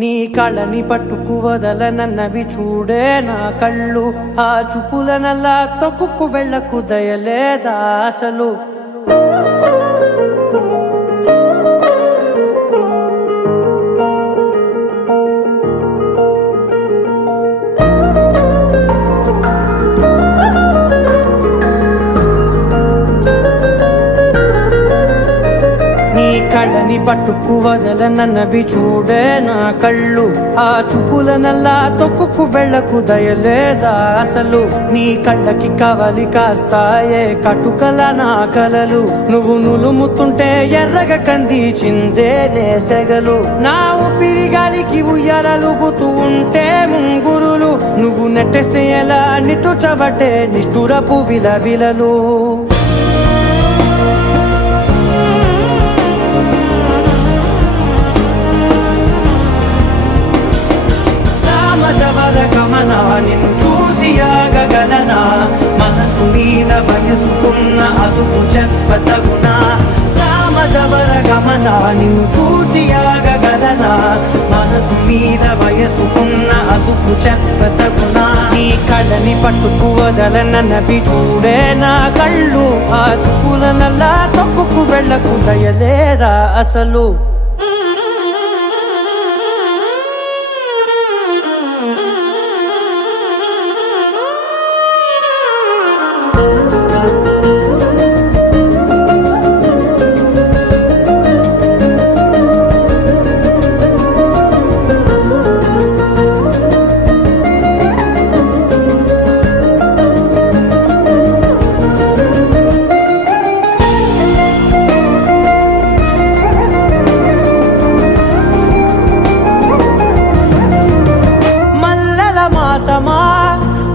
నీ కళ్ళని పట్టుకు వదలనన్నవి చూడే నా కళ్ళు. ఆ చూపులనల్లా తొక్కుకు వెళ్ళకు దయలేదా అసలు. కళ్ళని పట్టుకు వదలనన్నవి చూడే నా కళ్ళు. ఆ చూపులనల్లా తొక్కుకు వెళ్ళకు దయలేదా అసలు. నీ కళ్ళకి కవలి కాస్తాయే కటుకల నా కలలు. నువ్వు నులుముతుంటే ఎర్రగ కంది చిందే నేసెగలు. నా ఊపిరి గాలికి ఉయ్యాలలుగుతూ ఉంటే ముంగురులు. నువ్వు నెట్టేస్తే ఎలా నిట్టుచబట్టే నిష్ఠురపు విలవిలలు. నిన్ను చూసి ఆగగలనా, మనసు మీద వయసుకున్న అదుపు చెప్పతగునా. సామజవర గమన నిన్ను చూసి ఆగగలనా, మనసు మీద వయసుకున్న అదుపు చెప్పతగునా. నీ కళ్ళని పట్టుకు వదలనన్నవి చూడే నా కళ్ళు. ఆ చూపులనల్లా తొక్కుకు వెళ్ళకు దయలేదా అసలు.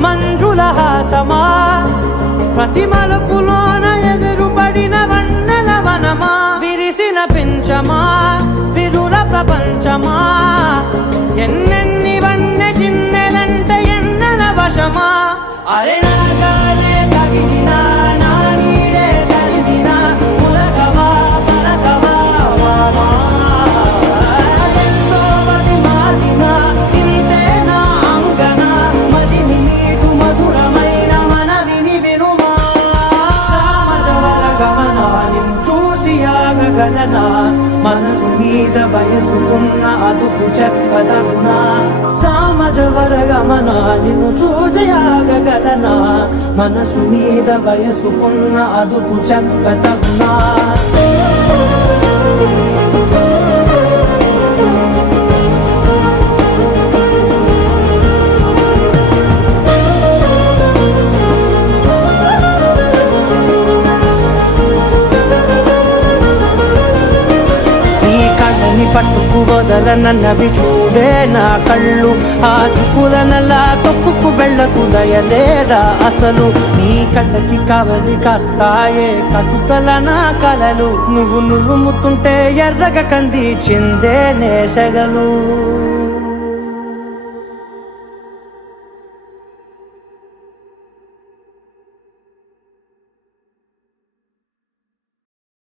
మంజుల హాసమా, ప్రతి మలుపులోన ఎదురుపడిన వన్నెల వనమా. విరిసిన పించమా, విరుల ప్రపంచమా, ఎన్నెన్ని వన్నె చిన్నెలంటే ఎన్నెల వశమా. అరే నాగాలే తగిలినా, నా నీడే తరిమినా, ఉలకవా పరకవా వామా. మనసు మీద వయసుకున్న అదుపు చెప్పదగునా. సామజవర గమన నిన్ను చూసి ఆగగలనా, మనసు మీద వయసుకున్న అదుపు చెప్పదగునా. పట్టుకు వదలనన్నవి చూడే నా కళ్ళు. ఆ చూపులనల్లా తొక్కుకు వెళ్ళకు దయలేదా అసలు. నీ కళ్ళకి కవలి కాస్తాయే కటుకల నా కలలు. నువ్వు నులుముతుంటే ఎర్రగ కంది చిందే నేసెగలు.